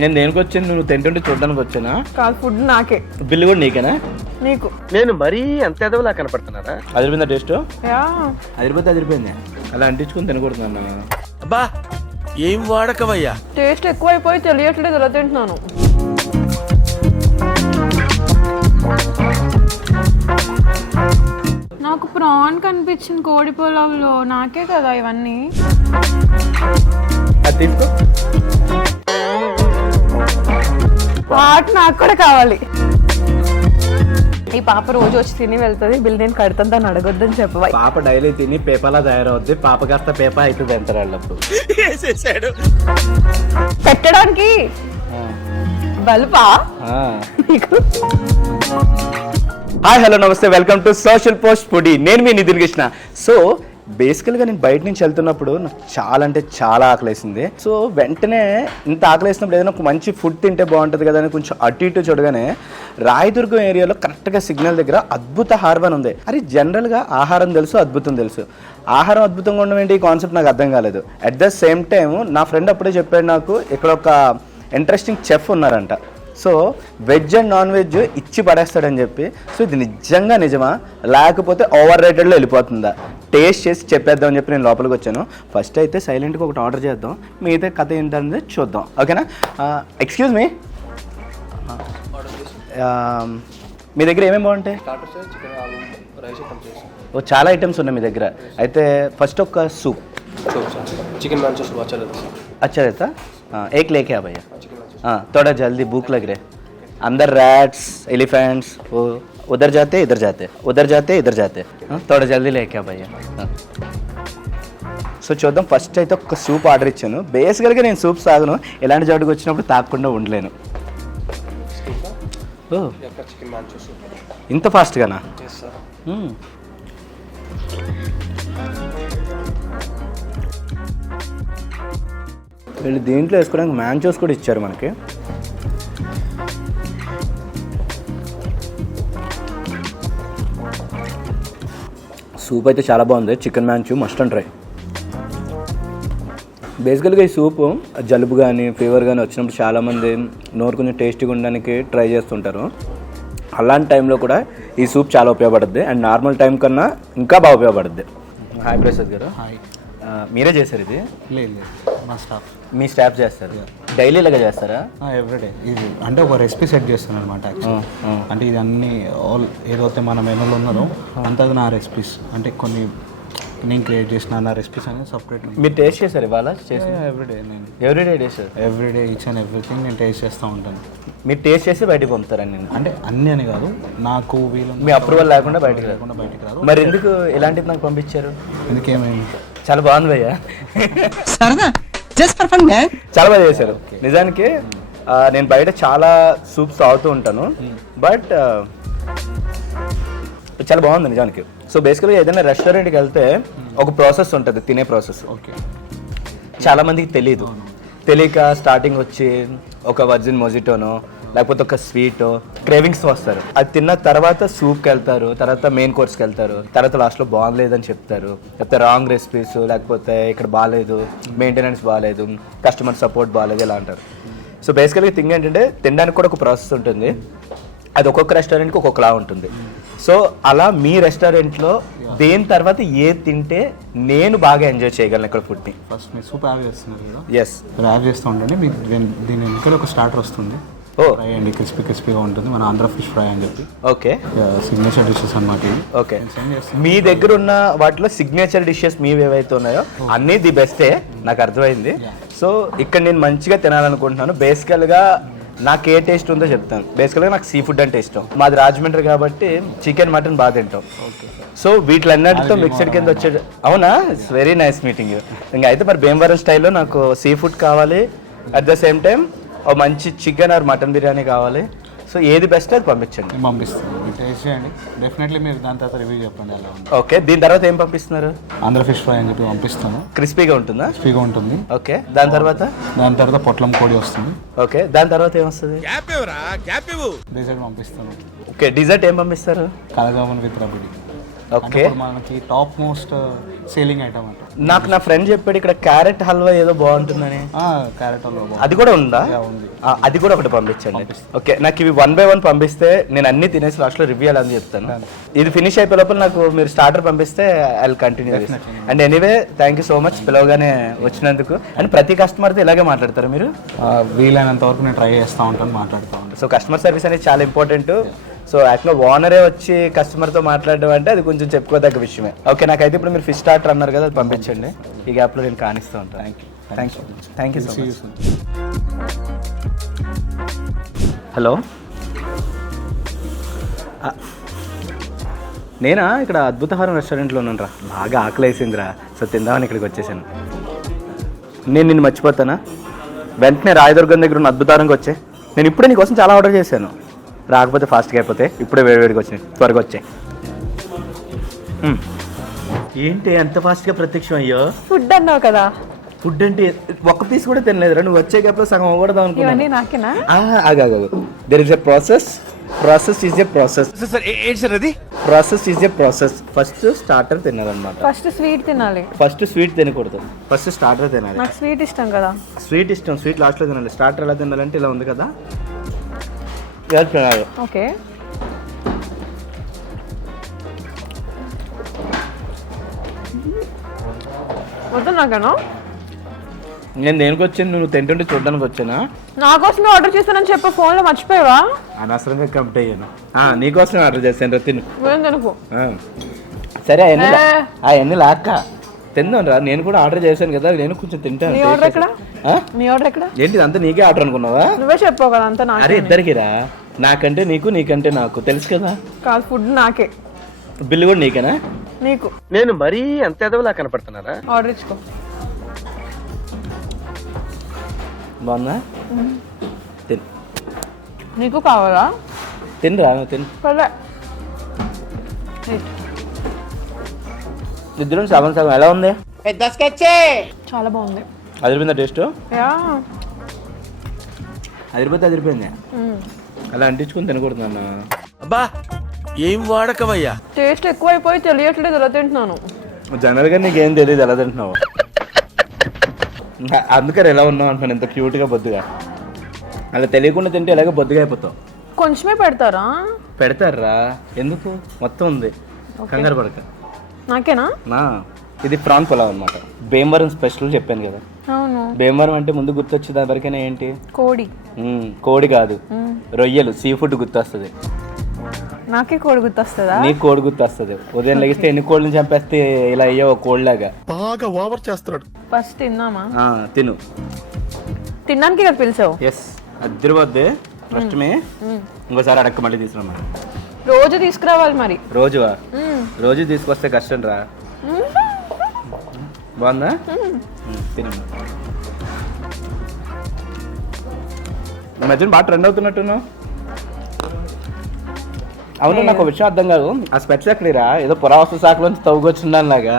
నేను దేనికి వచ్చాను? నువ్వు తింటుంటే చూడడానికి వచ్చానా? కాదు, ఫుడ్ నాకే. బిల్లు కూడా నీకేనా? నీకు. నేను మరీ అంత ఎదవలా కనపడుతున్నారా? అదిరిపోయిందా టేస్ట్? అదిరిపోయింది. అలా అంటించుకుని తినకూడదు అన్న. అబ్బా ఏం వాడకవయ్యా. టేస్ట్ ఎక్కువైపోయి తెలియట్లేదు, ఎలా తింటున్నాను. నాకు ప్రాన్ కనిపించింది కోడి పొలంలో. నాకే కదా ఇవన్నీ. అది తీసుకో. వాటి నాకు కూడా కావాలి. ఈ పాప రోజు వచ్చి తిని వెళ్తుంది. బిల్ నేను కడతాను, దాన్ని అడగొద్దని చెప్పవా. పాప డైలీ తిని పేపర్లా తయారవుద్ది. పాప కాస్త పేపర్ అవుతుంది అంటారు వాళ్ళప్పుడు. పెట్టడానికి బల్పా నీకు. హాయ్ హలో నమస్తే, welcome to social post foodie. నేను మీ నితిన్ కృష్ణ. సో బేసికల్గా నేను బయట నుంచి వెళ్తున్నప్పుడు నాకు చాలా అంటే చాలా ఆకలేసింది. సో వెంటనే ఇంత ఆకలేసినప్పుడు ఏదైనా ఒక మంచి ఫుడ్ తింటే బాగుంటుంది కదా అని కొంచెం అటు ఇటు చూడగానే రాయదుర్గం ఏరియాలో కరెక్ట్గా సిగ్నల్ దగ్గర అద్భుత హార్వన్ ఉంది. అరే జనరల్గా ఆహారం తెలుసు, అద్భుతం తెలుసు. ఆహారం అద్భుతంగా ఉండడం ఏంటి, ఈ కాన్సెప్ట్ నాకు అర్థం కాలేదు. అట్ ద సేమ్ టైం నా ఫ్రెండ్ అప్పుడే చెప్పాడు నాకు, ఇక్కడ ఒక ఇంట్రెస్టింగ్ చెఫ్ ఉన్నారంట. So veg and non veg ఇచ్చి పడేస్తాడని చెప్పి. సో ఇది నిజంగా నిజమా లేకపోతే ఓవర్ రేటెడ్లో వెళ్ళిపోతుందా? టేస్ట్ చేసి చెప్పేద్దామని చెప్పి నేను లోపలికి వచ్చాను. ఫస్ట్ అయితే సైలెంట్గా ఒకటి ఆర్డర్ చేద్దాం, మిగతా కథ ఏంటనేది చూద్దాం. ఓకేనా? ఎక్స్క్యూజ్ మీ, మీ దగ్గర ఏమేమి బాగుంటాయి? ఓ చాలా ఐటమ్స్ ఉన్నాయి మీ దగ్గర. అయితే ఫస్ట్ ఒక సూప్ చికెన్ మంచూరియా सूप अच्छा रहता। एक लेके आ भैया। हाँ थोड़ा जल्दी भूख लग रहे। अंदर रैट्स एलिफेंट्स वो उधर जाते इधर जाते, उधर जाते इधर जाते। थोड़ा जल्दी लेके आ भैया। సో చూద్దాం. ఫస్ట్ అయితే ఒక సూప్ ఆర్డర్ ఇచ్చాను. బేసికల్గా నేను సూప్ తాగను, ఎలాంటి చోటుకు వచ్చినప్పుడు తాగకుండా ఉండలేను. ఓ ఇంత ఫాస్ట్గానా? వీళ్ళు దీంట్లో వేసుకోవడానికి మ్యాంచోస్ కూడా ఇచ్చారు మనకి. సూప్ అయితే చాలా బాగుంది. Chicken Manchow must and try. బేసికల్గా ఈ సూపు జలుబు కానీ ఫీవర్ కానీ వచ్చినప్పుడు చాలామంది నోరు కొంచెం టేస్టీగా ఉండడానికి ట్రై చేస్తుంటారు. అలాంటి టైంలో కూడా ఈ సూప్ చాలా ఉపయోగపడుద్ది. అండ్ నార్మల్ టైం కన్నా ఇంకా బాగా ఉపయోగపడుద్ది. హాయ్ ప్రసాద్ గారు. హాయ్. మీరే చేశారు ఇది? లేదు మా స్టాఫ్. మీ స్టాఫ్ చేస్తారు? డైలీ ఇలాగా చేస్తారా? ఎవ్రీడే. ఇది అంటే ఒక రెసిపీ సెట్ చేస్తాను అనమాట. అంటే ఇది అన్ని ఆల్ ఏదైతే మన మెనూలో ఉన్నదో అంతా నా రెసిపీస్. అంటే కొన్ని నేను క్రియేట్ చేసిన నా రెసిపీస్ అనేది సపరేట్. మీరు టేస్ట్ చేశారు ఇవాళ? ఎవ్రీడే. నేను everyday taste. Everyday each and everything నేను టేస్ట్ చేస్తూ ఉంటాను. మీరు టేస్ట్ చేసి బయటకు పంపుతారని? నేను అంటే అన్నీ అని కాదు, నాకు వీలు మీ అప్రూవల్ లేకుండా బయటకు రాదు. మరి ఎందుకు ఇలాంటిది నాకు పంపించారు? ఎందుకేమైంది? చాలా బాగుంది భయ్యా. చాలా బాగా చేశారు నిజానికి. నేను బయట చాలా సూప్స్ తాగుతూ ఉంటాను, బట్ చాలా బాగుంది నిజానికి. సో బేసికల్గా ఏదైనా రెస్టారెంట్కి వెళ్తే ఒక ప్రాసెస్ ఉంటుంది, తినే ప్రాసెస్. ఓకే. చాలా మందికి తెలియదు. తెలియక స్టార్టింగ్ వచ్చి ఒక వర్జిన్ మొజిటోనో లేకపోతే ఒక స్వీటో క్రేవింగ్స్ వస్తారు. అది తిన్న తర్వాత సూప్కి వెళ్తారు, తర్వాత మెయిన్ కోర్స్కి వెళ్తారు, తర్వాత లాస్ట్లో బాగలేదని చెప్తారు, లేకపోతే రాంగ్ రెసిపీస్, లేకపోతే ఇక్కడ బాగాలేదు, మెయింటెనెన్స్ బాగాలేదు, కస్టమర్ సపోర్ట్ బాగాలేదు ఇలా అంటారు. సో బేసికల్గా థింగ్ ఏంటంటే తినడానికి కూడా ఒక ప్రాసెస్ ఉంటుంది. అది ఒక్కొక్క రెస్టారెంట్కి ఒక్కొక్కలా ఉంటుంది. సో అలా మీ రెస్టారెంట్లో దేని తర్వాత ఏది తింటే నేను బాగా ఎంజాయ్ చేయగలను ఇక్కడ ఫుడ్ని? ఫస్ట్ మీరు సూప్ యాడ్ చేస్తున్నారు కదా? ఎస్. యాడ్ చేస్తూ ఉండండి. మీకు దీని వెనకాల ఒక స్టార్టర్ వస్తుంది. ఫ్రై అండి, క్రిస్పీగా ఉంటుంది. మన ఆంధ్ర ఫిష్ ఫ్రై అని చెప్పి. ఓకే. సిగ్నేచర్ డిషెస్ అన్నమాట. ఓకే. మీ దగ్గర ఉన్న వాటిలో సిగ్నేచర్ డిషెస్ మీవి ఏవైతే ఉన్నాయో అన్నీ ది బెస్టే, నాకు అర్థమైంది. సో ఇక్కడ నేను మంచిగా తినాలనుకుంటున్నాను. బేసికల్గా నాకు ఏ టేస్ట్ ఉందో చెప్తాను. బేసికల్గా నాకు సీ ఫుడ్ అంటే ఇష్టం. మాది రాజమండ్రి కాబట్టి చికెన్ మటన్ బాగా తింటాం. సో వీటిలన్నిటితో మిక్సర్ కింద వచ్చే. అవునా? It's very nice meeting. ఇంకా అయితే మరి భీమవరం స్టైల్లో నాకు సీ ఫుడ్ కావాలి, అట్ ద సేమ్ టైం ఒక మంచి చికెన్ ఆర్ మటన్ బిర్యానీ కావాలి. సో ఏది బెస్ట్ అది పంపించండి. పంపిస్తాను, మీరు టేస్ట్ చేయండి. డెఫినెట్లీ మీరు దాని తర్వాత రివ్యూ చెప్పండి ఎలా ఉంది. ఓకే. దీని తర్వాత ఏం పంపిస్తున్నారు? ఆంధ్ర ఫిష్ ఫ్రై అని చెప్పి పంపిస్తాను. క్రిస్పీగా ఉంటుందా? క్రిస్పీగా ఉంటుంది. ఓకే. దాని తర్వాత పొట్లం కోడి వస్తుంది. ఓకే. దాని తర్వాత ఏమొస్తుంది? డెజర్ట్ పంపిస్తాను. ఓకే. డిజర్ట్ ఏం పంపిస్తారు? కలగామన్ విత్ రబడి. ఓకే. మనకి టాప్ మోస్ట్ సేలింగ్ ఐటమ్ అంట. నాకు నా ఫ్రెండ్ చెప్పాడు ఇక్కడ క్యారెట్ హల్వా ఏదో బాగుంటుందని. క్యారెట్ హల్వా అది కూడా ఉందా? ఉంది. అది కూడా ఒకటి పంపించండి. ఓకే, నాకు ఇవి 1 by 1 పంపిస్తే నేను అన్ని తినేసి లాస్ట్లో రివ్యూ అని చెప్తాను. ఇది ఫినిష్ అయిపోయే లోపల నాకు మీరు స్టార్టర్ పంపిస్తే I will continue. And anyway thank you so much పిలవగానే వచ్చినందుకు. అండ్ ప్రతి కస్టమర్తో ఇలాగే మాట్లాడతారు మీరు? వీలైనంత వరకు నేను ట్రై చేస్తూ ఉంటాను, మాట్లాడుతూ ఉంటాను. సో కస్టమర్ సర్వీస్ అనేది చాలా ఇంపార్టెంట్. సో యాక్చువల్గా ఓనరే వచ్చి కస్టమర్తో మాట్లాడడం అంటే అది కొంచెం చెప్పుకోదగ్గ విషయమే. ఓకే, నాకైతే ఇప్పుడు మీరు ఫిష్ స్టార్టర్ అన్నారు కదా, అది పంపించండి. ఈ గ్యాప్లో నేను కానిస్తూ ఉంటాను. Thank you so much. Hello, నేనా ఇక్కడ అద్భుతహారం రెస్టారెంట్లో ఉన్నాను రా. బాగా ఆకలి వేసిందిరా, సో తిందామని ఇక్కడికి వచ్చేసాను. నేను నిన్ను మర్చిపోతానా? వెంటనే రాయదుర్గం దగ్గర ఉన్న అద్భుతారంగా వచ్చే. నేను ఇప్పుడే నీకోసం చాలా ఆర్డర్ చేశాను. రాకపోతే ఫాస్ట్గా అయిపోతే ఇప్పుడే వేడివేడికి వచ్చినాయి, త్వరగా వచ్చాయి. ఏంటి ఎంత ఫాస్ట్గా ప్రత్యక్షం అయ్యో? ఫుడ్ అన్నావు కదా. ఫుడ్ అంటే ఒక్క పీస్ కూడా తినలేదురా. నువ్వు వచ్చే గ్యాప్లో సగం అవ్వకూడదాం ఇవన్నీ అనుకున్నాను. నాకేనా? ఆగాగు, there is a process. Process is a process. ఏంటి సార్ అది? Process is a process. First starter తినాలన్నమాట. ఫస్ట్ స్వీట్ తినాలి. ఫస్ట్ స్వీట్ తినకూడదు, ఫస్ట్ స్టార్టర్ తినాలి. నాకు స్వీట్ ఇష్టం కదా. స్వీట్ ఇష్టం, స్వీట్ లాస్ట్లో తినాలి. స్టార్టర్ ఎలా తినాలంటే ఇలా ఉంది కదా, ఇలా తినాలి. ఓకే, వద్దు నాకేనా? నేను దేనికి వచ్చాను? నువ్వు తింటుంటే చూడడానికి వచ్చానా? నా కోసమే ఆర్డర్ చేస్తానని చెప్పి ఫోన్లో మర్చిపోయావా? అనవసరంగా కంప్లీట్ అయ్యాను. నీకోసం ఆర్డర్ చేశాను రా, తిను. ఏం తినకు. సరే అవన్నీ లాక్క తిందాం రా. నేను కూడా ఆర్డర్ చేశాను కదా, నేను కొంచెం తింటాను. నీ ఆర్డర్ ఎక్కడ? నీ ఆర్డర్ ఎక్కడ? ఏంటి అంతా నీకే ఆర్డర్ అనుకున్నావా? నువ్వే చెప్పావు కదా అంతా నాకే. అరే ఇద్దరికి రా, నాకంటే నీకు, నీకంటే నాకు, తెలుసు కదా. కాదు, ఫుడ్ నాకే. బిల్లు కూడా నీకేనా? నీకు. నేను మరీ అంత ఎదవలా కనపడుతున్నారా? ఆర్డర్ ఇచ్చుకో. బాగుందా? తిను. నీకు కావాలా? తినరా, నువ్వు తిను. పర్లే. ఇద్దరు సగం సగం. ఎలా ఉంది? చాలా బాగుంది. అదిరిపోయిందా టేస్ట్? యా, అదిరిపోయింది. అలా అంటించుకుని తినకూడదు అన్న. అబ్బా ఏం వాడకవయ్యా? టేస్ట్ ఎక్కువ అయిపోయి తెలియట్లేదు, ఎలా తింటున్నాను. జనరల్గా నీకేం తెలియదు ఎలా తింటున్నావు. అందుకని ఎలా ఉన్నావు అంటున్నాను, ఇంత క్యూట్గా బొద్దుగా. అలా తెలియకుండా తింటే ఎలాగ బొద్దుగా అయిపోతావు. కొంచెమే పెడతారా? పెడతారా? ఎందుకు? మొత్తం ఉంది, కంగారు పడక. నాకేనా? ఇది ప్రాన్ పులావ్ అనమాట. భీమవరం స్పెషల్ చెప్పాను కదా. అవును. భీమవరం అంటే ముందు గుర్తొచ్చి దాని వరకైనా ఏంటి? కోడి. కోడి కాదు, రొయ్యలు, సీ ఫుడ్ గుర్తొస్తుంది. నాకే కోడి గుర్తొస్తుందా? నీకు కోడి గుర్తొస్తుంది. ఉదయం లెగిస్తే ఎన్ని కోళ్ళని చంపేస్తే ఇలా అయ్యో కోడిలాగా. బాగా ఓవర్ చేస్తున్నాడు. ఫస్ట్ తిన్నామా? తిను. తినడానికి కదా పిలిచావు? ఎస్, అదిరిపోద్ది. ఫస్ట్ ఇంకోసారి అడక్క మళ్ళీ తీసుకురామా. రోజు తీసుకురావాలి మరి. రోజు తీసుకొస్తే కష్టం రా. బాగుందా? తిను. ఈ మధ్యన బాగా ట్రెండ్ అవుతున్నట్టున్నావు. అవును, నాకు ఒక విషయం అర్థం కాదు. ఆ స్పెట్స్ ఎక్కడిరా? ఏదో పురావస్తు శాఖలోంచి తవ్వుకొచ్చిందానిలాగా.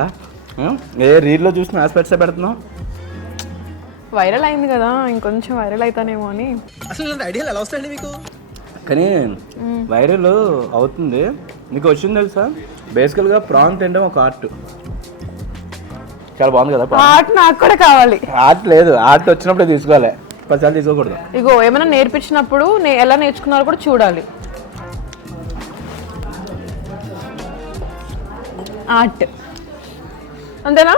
ఏ రీల్లో చూసిన ఆ స్పెట్సే పెడుతున్నావు. వైరల్ అయింది కదా, ఇంకొంచెం వైరల్ అవుతానేమో అని. అసలు ఇలాంటి ఐడియాలు ఎలా వస్తాయండి మీకు? కానీ వైరల్ అవుతుంది. నీకు వచ్చింది తెలుసా? బేసికల్గా ప్రాన్ తినడం ఒక ఆర్ట్. చాలా బాగుంది కదా. ఆర్ట్ నాకు కూడా కావాలి. ఆర్ట్ లేదు, ఆర్ట్ వచ్చినప్పుడే తీసుకోవాలి, 10 సార్లు తీసుకోకూడదు. ఇగో ఏమైనా నేర్పించినప్పుడు ఎలా నేర్చుకున్నారో కూడా చూడాలి. ఆర్ట్ అంతేనా?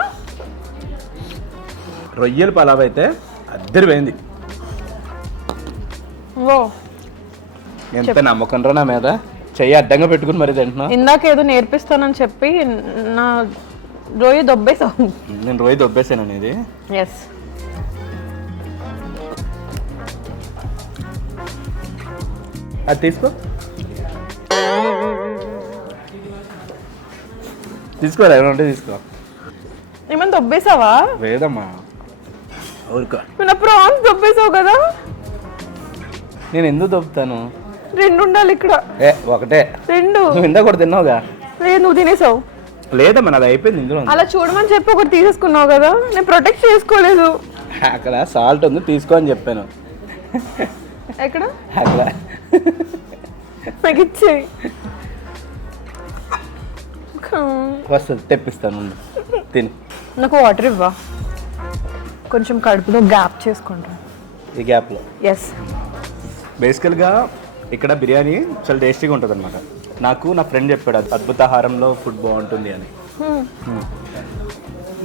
రొయ్యల పలావ్ అయితే అద్దరిపోయింది. ఓ, ఎంత నమ్మకం రా నా మీద. చెయ్యి అడ్డంగా పెట్టుకుని మరి తింటున్నా. ఇందాక ఏదో నేర్పిస్తానని చెప్పి నా రొయ్య దొబ్బేసావు. నేను రొయ్య దొబ్బేసాను అనేది. ఎస్. అది తీసుకో. తీసుకోరా, ఏమైనా ఉంటే తీసుకో. ఏమైనా దొబ్బేసావా? లేదమ్మా, ఊరుకో. నా ప్రాన్స్ దొబ్బేసావు కదా. నేను ఎందుకు దొబ్బుతాను? 2 ఉండాలి ఇక్కడ. ఒకటే. 2. నువ్వు ఇందా కూడా తిన్నావుగా. లేదు, నువ్వు తినేసావు. లేదమ్మా, నాది అయిపోయింది. ఇందులో అలా చూడమని చెప్పి ఒకటి తీసేసుకున్నావు కదా, నేను ప్రొటెక్ట్ చేసుకోలేదు. అక్కడ సాల్ట్ ఉంది, తీసుకో అని చెప్పాను. ఎక్కడ? అక్కడ. నాకు ఇచ్చేయి. వస్తుంది, తెప్పిస్తాను, తిని. నాకు వాటర్ ఇవ్వా, కొంచెం కడుపులో గ్యాప్ చేసుకుంటా. ఈ గ్యాప్లో ఎస్. బేసికల్గా ఇక్కడ బిర్యానీ చాలా టేస్టీగా ఉంటుంది అనమాట. నాకు నా ఫ్రెండ్ చెప్పాడు అద్భుతాహారంలో ఫుడ్ బాగుంటుంది అని.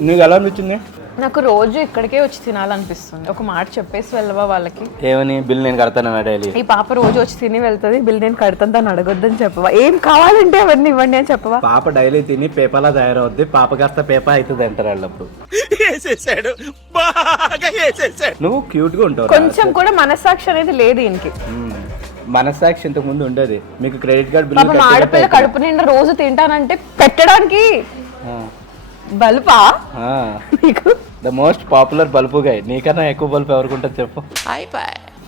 నీకు ఎలా అనిపించింది? నాకు రోజు ఇక్కడికే వచ్చి తినాలనిపిస్తుంది. ఒక మాట చెప్పేసి వెళ్ళవా వాళ్ళకి? ఏమని? బిల్ నేను కడతాను డైలీ. ఈ పాప రోజు వచ్చి తిని వెళ్తుంది, బిల్ నేను కడతాను, దాన్ని అడగొద్దని చెప్పవా? ఏం కావాలంటే అవన్నీ ఇవ్వండి అని చెప్పవా? పాప డైలీ తిని పేపర్లా తయారవుద్ది, పాప కాస్త పేపర్ అవుతుంది అంటారు వాళ్ళప్పుడు. వేసేసాడు, బాగా వేసేసాడు. నువ్వు క్యూట్గా ఉంటావు. కొంచెం కూడా మనస్సాక్షి అనేది లేదు దీనికి. మనస్సాక్షి ఇంతకు ముందు ఉండేది. మీకు క్రెడిట్ కార్డ్ పాపం బిల్ ఆడపిల్ల కడుపు నిండా రోజు తింటానంటే పెట్టడానికి బల్పా నీకు? The most popular bulb guy. నీకన్నా ఎక్కువ బల్బు ఎవరికి ఉంటుంది చెప్పు?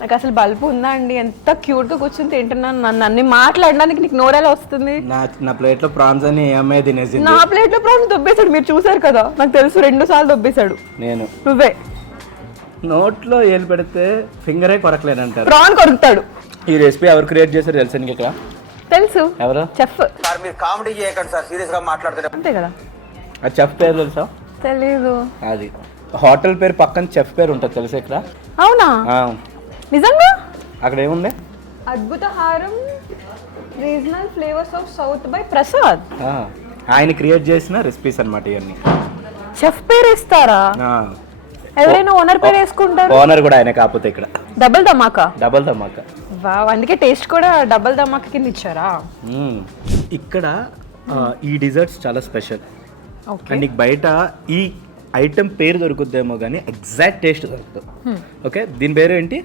నాకు అసలు బల్బు ఉందా అండి? ఎంత క్యూట్ గా కూర్చొని తింటున్నాను. నన్ను అన్ని మాట్లాడడానికి నీకు నోరేలా వస్తుంది? నా ప్లేట్ లో ప్రాన్స్ అని ఏ అమ్మాయి తినేసింది. నా ప్లేట్ లో ప్రాన్స్ దొబ్బేశాడు, మీరు చూసారు కదా, నాకు తెలుసు. 2 సార్లు దొబ్బేశాడు. నేను నువ్వే. నోట్లో ఏలు పెడితే ఫింగరే కొరకలేనంటారు. ప్రాన్ కొరుకుతాడు. ఈ రెసిపీ ఎవరు క్రియేట్ చేశారు తెలుసా నీకు? ఇక్కడ తెలుసు, ఎవరు? చెఫ్. సార్ మీరు కామెడీ చేయకండి సార్, సీరియస్ గా మాట్లాడుతున్నారు. అంతే కదా. ఆ చెఫ్ పేరు తెలుసా? తెలీదు. అది హోటల్ పేరు పక్కన చెఫ్ పేరు ఉంటుంది తెలుసా ఇక్కడ? అవునా? ఆ, నిజంగా? అక్కడ ఏముంది? Adbhutaharam regional flavours of south by Prasad. ఆ, ఆయన క్రియేట్ చేసిన రెసిపీస్ అన్నమాట ఇవన్నీ. చెఫ్ పేరు ఇస్తారా? ఎవరైనా ఓనర్ పేరు వేసుకుంటారు. ఓనర్ కూడా ఆయన కాకపోతే ఇక్కడ డబుల్ ధమాకా. డబల్ ధమాకా. వావ్, అందుకే టేస్ట్ కూడా డబుల్ ధమాకా కింద ఇచ్చారా? ఇక్కడ ఈ డిజర్ట్స్ చాలా స్పెషల్. ఓకే. అండ్ నీకు బయట ఈ ఐటమ్ పేరు దొరుకుద్దేమో కానీ ఎగ్జాక్ట్ టేస్ట్ దొరుకుతుంది. ఓకే, దీని పేరు ఏంటి?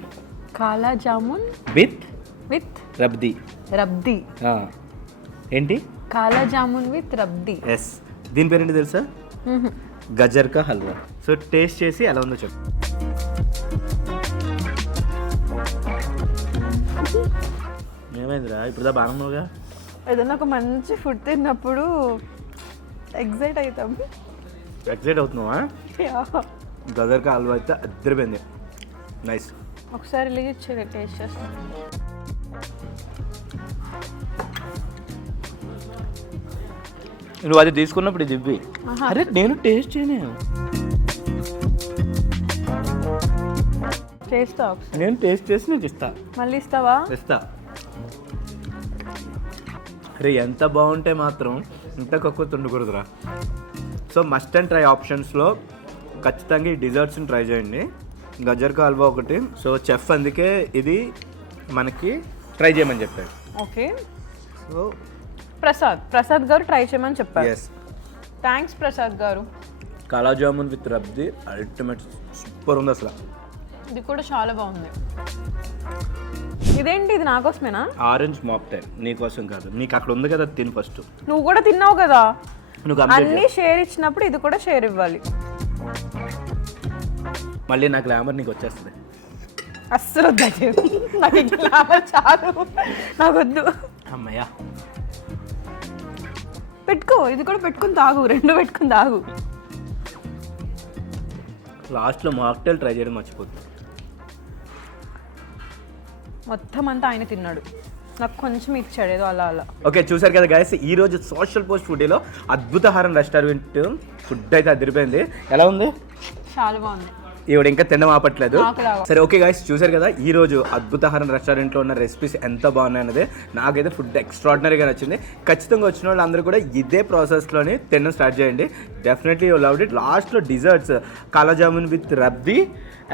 కాలా జామున్ విత్ రబ్ది. ఏంటి? కాలా జామున్ విత్ రబ్ది. ఎస్. దీని పేరు ఏంటి తెలుసా? గజర్ కా హల్వా. సో టేస్ట్ చేసి ఎలా ఉందో చెప్పు. ఏమైందిరా ఇప్పుడు బాగున్నావుగా? ఏదైనా ఒక మంచి ఫుడ్ తిన్నప్పుడు ఎగ్జైట్ అవుతాం. ఎక్సైట్ అవుతున్నావా? గజర్ కా హల్వా అయితే అద్దరిపోయింది. నైస్. ఒకసారి ఇలాగే ఇచ్చేది టేస్ట్ చేస్తాను. నువ్వు అది తీసుకున్నప్పుడు ఇది ఇవ్వి. అరే నేను టేస్ట్ చేయను. చేస్తా ఒకసారి. నేను టేస్ట్ చేసి నీకు ఇస్తా. మళ్ళీ ఇస్తావా? ఇస్తా. అరే ఎంత బాగుంటే మాత్రం ఇంత కక్కువ ఉండకూడదురా. సో మస్ట్ అండ్ ట్రై ఆప్షన్స్లో ఖచ్చితంగా ఈ డిజర్ట్స్ని ట్రై చేయండి. గజర్ కా హల్వా ఒకటి. సో చెఫ్ అందుకే ఇది మనకి ట్రై చేయమని చెప్పాడు. ఓకే. సో ప్రసాద్ గారు ట్రై చేయమని చెప్పారు. ఎస్. థ్యాంక్స్ ప్రసాద్ గారు. కాలా జామున్ విత్ రబ్ది అల్టిమేట్, సూపర్ ఉంది అసలు. ఇది కూడా చాలా బాగుంది. ఇదేంటి, ఇది నాకోసమేనా? Orange mocktail. నీకోసం కాదు, నీకు అక్కడ ఉంది కదా, తిను ఫస్ట్. నువ్వు కూడా తిన్నావు కదా. నువ్వు అన్ని షేర్ ఇచ్చినప్పుడు ఇది కూడా షేర్ ఇవ్వాలి. మళ్ళీ నా గ్లామర్ నీకు వచ్చేస్తుంది. అస్సలు వద్దు, నాకు గ్లామర్ చాలు, నాకు వద్దు. అమ్మయ్యా, పెట్టుకో, ఇది కూడా పెట్టుకుని తాగు, 2 పెట్టుకుని తాగు. లాస్ట్లో మాక్టైల్ ట్రై చేయడం మర్చిపోతుంది. మొత్తం అంతా ఆయన తిన్నాడు, నాకు కొంచెం ఇచ్చాడు ఏదో అలా అలా. ఓకే, చూసారు కదా గైస్, ఈ రోజు సోషల్ పోస్ట్ ఫుడ్లో అద్భుతహారం రెస్టారెంట్ ఫుడ్ అయితే అదిరిపోయింది. ఎలా ఉంది? చాలా బాగుంది. ఈవిడ ఇంకా తినడం ఆపట్లేదు. ఆకలాగా. సరే ఓకే గైస్, చూసారు కదా ఈ రోజు అద్భుతహారం రెస్టారెంట్లో ఉన్న రెసిపీస్ ఎంత బాగున్నాయి అన్నది. నాకైతే ఫుడ్ ఎక్స్ట్రాడినరీగా నచ్చింది. ఖచ్చితంగా వచ్చిన వాళ్ళు అందరూ కూడా ఇదే ప్రాసెస్లోనే తినడం స్టార్ట్ చేయండి. Definitely you loved it. లాస్ట్లో డిజర్ట్స్ కాలా జామున్ విత్ రబ్ది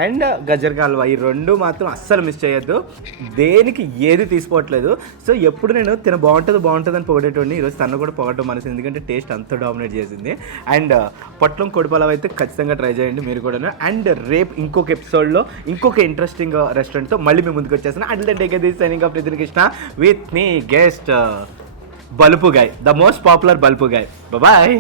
అండ్ గజర్ కా హల్వా, ఈ 2 మాత్రం అస్సలు మిస్ చేయొద్దు. దేనికి ఏది తీసుకోవట్లేదు. సో ఎప్పుడు నేను తిన బాగుంటుంది అని పొగడేటోడిని, ఈరోజు తను కూడా పొగడటం మనసు, ఎందుకంటే టేస్ట్ అంత డామినేట్ చేసింది. అండ్ పొట్లం కొడిపలావ్ అయితే ఖచ్చితంగా ట్రై చేయండి మీరు కూడా. అండ్ రేపు ఇంకొక ఎపిసోడ్లో ఇంకొక ఇంట్రెస్టింగ్ రెస్టారెంట్తో మళ్ళీ మేము ముందుకు వచ్చేస్తాను. And take this signing off Nitin Krishna with me guest bulb guy, the most popular bulb guy. Bye.